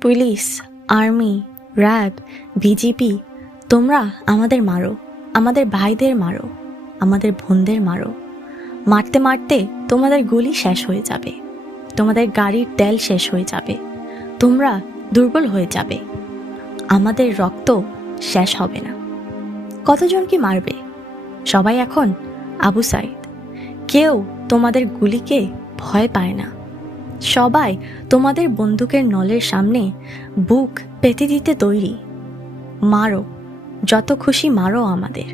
Police, army, RAB BGP তোমরা আমাদের মারো, আমাদের ভাইদের মারো, আমাদের বোনদের মারো। মারতে মারতে তোমাদের গুলি শেষ হয়ে যাবে, তোমাদের গাড়ির তেল শেষ হয়ে যাবে, তোমরা দুর্বল হয়ে যাবে, আমাদের রক্ত শেষ হবে না। কতজন কি মারবে? সবাই এখন আবু সাইদ। কেউ তোমাদের গুলিকে ভয় পায় না। সবাই তোমাদের বন্দুকের নলের সামনে বুক পেতে দিতে তৈরি। মারো যত খুশি মারো আমাদের।